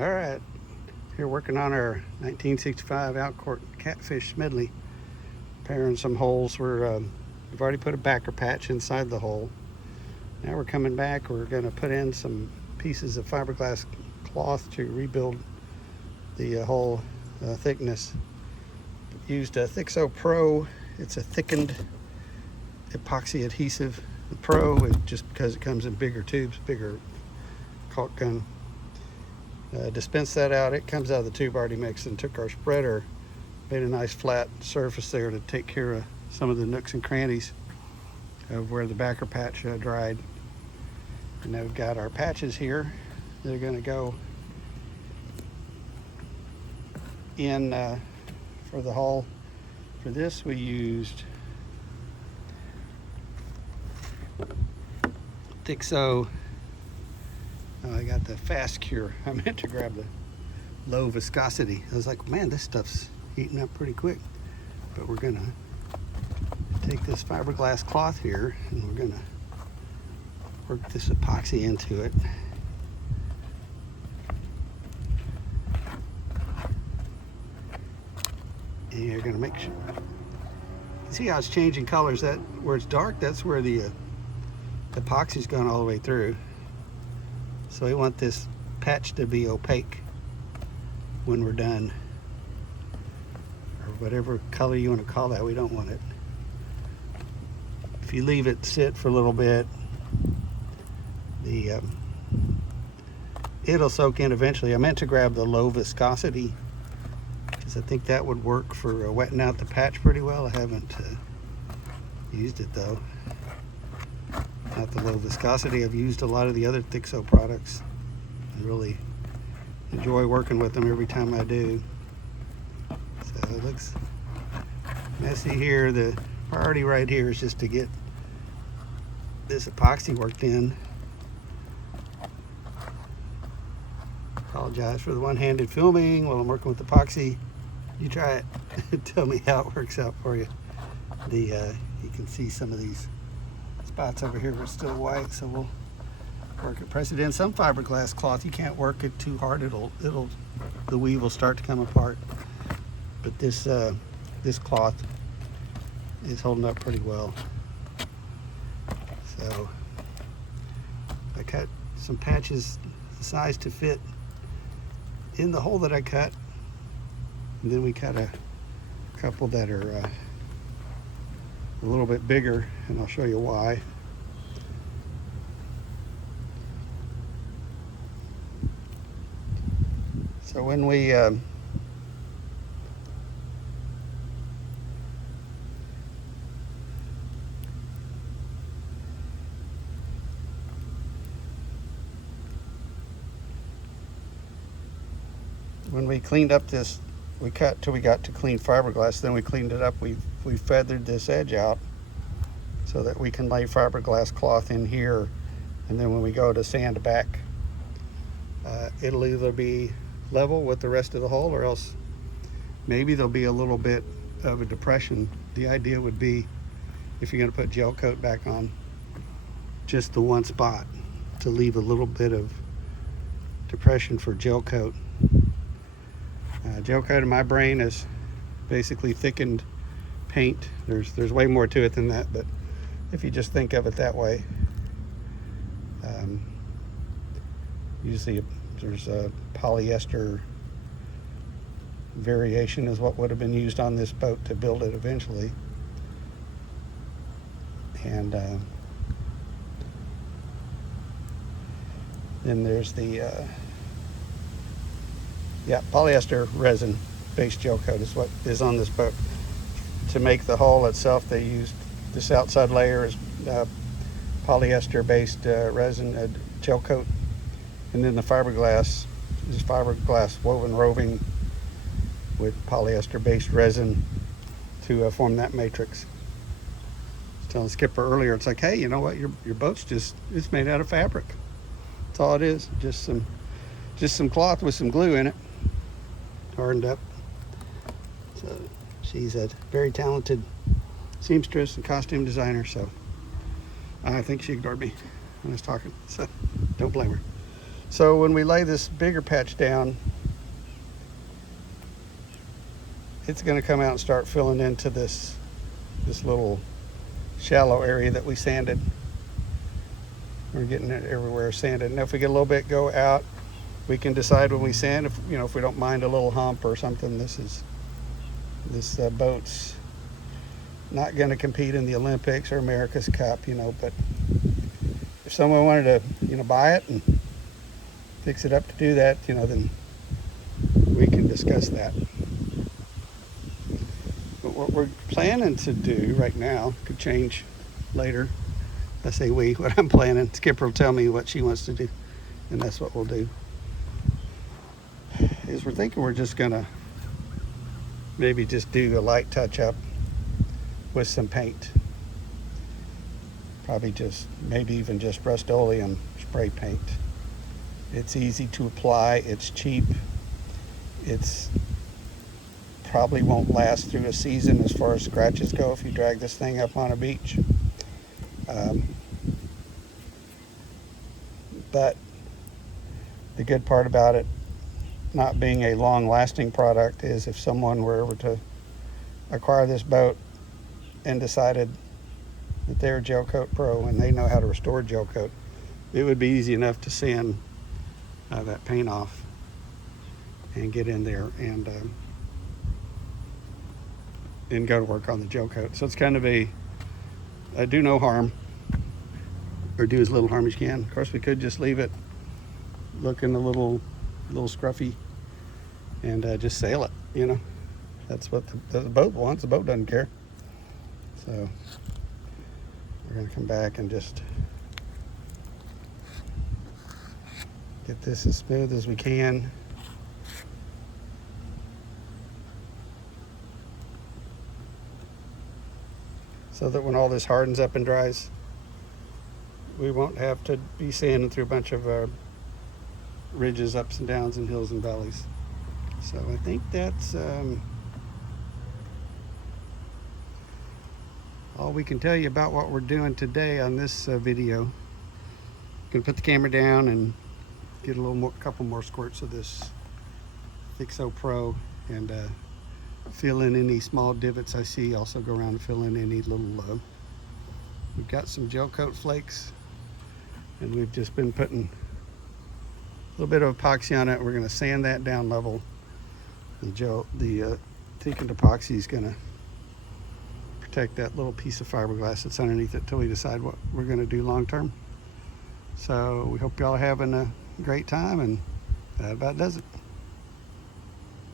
All right, here working on our 1965 Alcort Catfish Smedley, repairing some holes. We've already put a backer patch inside the hole. Now we're coming back. We're going to put in some pieces of fiberglass cloth to rebuild the hole thickness. Used a THIXO Pro. It's a thickened epoxy adhesive. The Pro is just because it comes in bigger tubes, bigger caulk gun. Dispense that out. It comes out of the tube already mixed, and took our spreader, made a nice flat surface there to take care of some of the nooks and crannies of where the backer patch dried. And now we've got our patches here. They're going to go in for the hull. For this we used THIXO. I got the Fast Cure. I meant to grab the low viscosity. I was like, man, this stuff's heating up pretty quick. But we're gonna take this fiberglass cloth here and we're gonna work this epoxy into it. And you're gonna make sure, you see how it's changing colors. That where it's dark, that's where the epoxy's gone all the way through. So we want this patch to be opaque when we're done, or whatever color you want to call that. We don't want it. If you leave it sit for a little bit, it'll soak in eventually. I meant to grab the low viscosity because I think that would work for wetting out the patch pretty well. I haven't used it though. Not the low viscosity. I've used a lot of the other THIXO products and really enjoy working with them every time I do. So it looks messy here. The priority right here is just to get this epoxy worked in. Apologize for the one-handed filming while I'm working with epoxy. You try it. Tell me how it works out for you. You can see some of these spots over here are still white, so we'll work it, press it in. Some fiberglass cloth, you can't work it too hard. The weave will start to come apart. But this cloth is holding up pretty well. So I cut some patches the size to fit in the hole that I cut, and then we cut a couple that are a little bit bigger, and I'll show you why. So when we cleaned up this, we cut till we got to clean fiberglass, then we cleaned it up. We feathered this edge out so that we can lay fiberglass cloth in here, and then when we go to sand back, it'll either be level with the rest of the hole, or else maybe there'll be a little bit of a depression. The idea would be, if you're going to put gel coat back on, just the one spot to leave a little bit of depression for gel coat. Gel coat in my brain is basically thickened paint. There's way more to it than that, but if you just think of it that way, usually there's a polyester variation is what would have been used on this boat to build it eventually. And then there's the polyester resin based gel coat is what is on this boat. To make the hull itself, they used this outside layer is polyester based resin gel coat, and then the fiberglass is fiberglass woven roving with polyester based resin to form that matrix. I was telling Skipper earlier, it's like, hey, you know what, your boat's it's made out of fabric. That's all it is. Just some cloth with some glue in it, hardened up. So she's a very talented seamstress and costume designer, so I think she ignored me when I was talking, so don't blame her. So when we lay this bigger patch down, it's going to come out and start filling into this little shallow area that we sanded. We're getting it everywhere sanded. Now if we get a little bit go out, we can decide when we sand, if if we don't mind a little hump or something. This boat's not going to compete in the Olympics or America's Cup, but if someone wanted to buy it and fix it up to do that, then we can discuss that. But what we're planning to do right now could change later. I say we, what I'm planning. Skipper will tell me what she wants to do, and that's what we'll do. Is we're thinking we're just gonna maybe just do a light touch up with some paint. Probably maybe even just Rust-Oleum spray paint. It's easy to apply, it's cheap, it's probably won't last through a season as far as scratches go if you drag this thing up on a beach. But the good part about it not being a long-lasting product is if someone were ever to acquire this boat and decided that they're a gel coat pro and they know how to restore gel coat, it would be easy enough to sand that paint off and get in there and go to work on the gel coat. So it's kind of a do no harm, or do as little harm as you can. Of course, we could just leave it looking a little scruffy and just sail it. That's what the boat wants. The boat doesn't care. So we're going to come back and just get this as smooth as we can. So that when all this hardens up and dries, we won't have to be sanding through a bunch of ridges, ups and downs, and hills and valleys. So I think that's all we can tell you about what we're doing today on this video. Gonna put the camera down and get a couple more squirts of this THIXO Pro and fill in any small divots I see. Also go around and fill in any little we've got some gel coat flakes, and we've just been putting a little bit of epoxy on it. We're going to sand that down level. The thickened epoxy is going to protect that little piece of fiberglass that's underneath it till we decide what we're going to do long term. So we hope y'all are having a great time, and that about does it.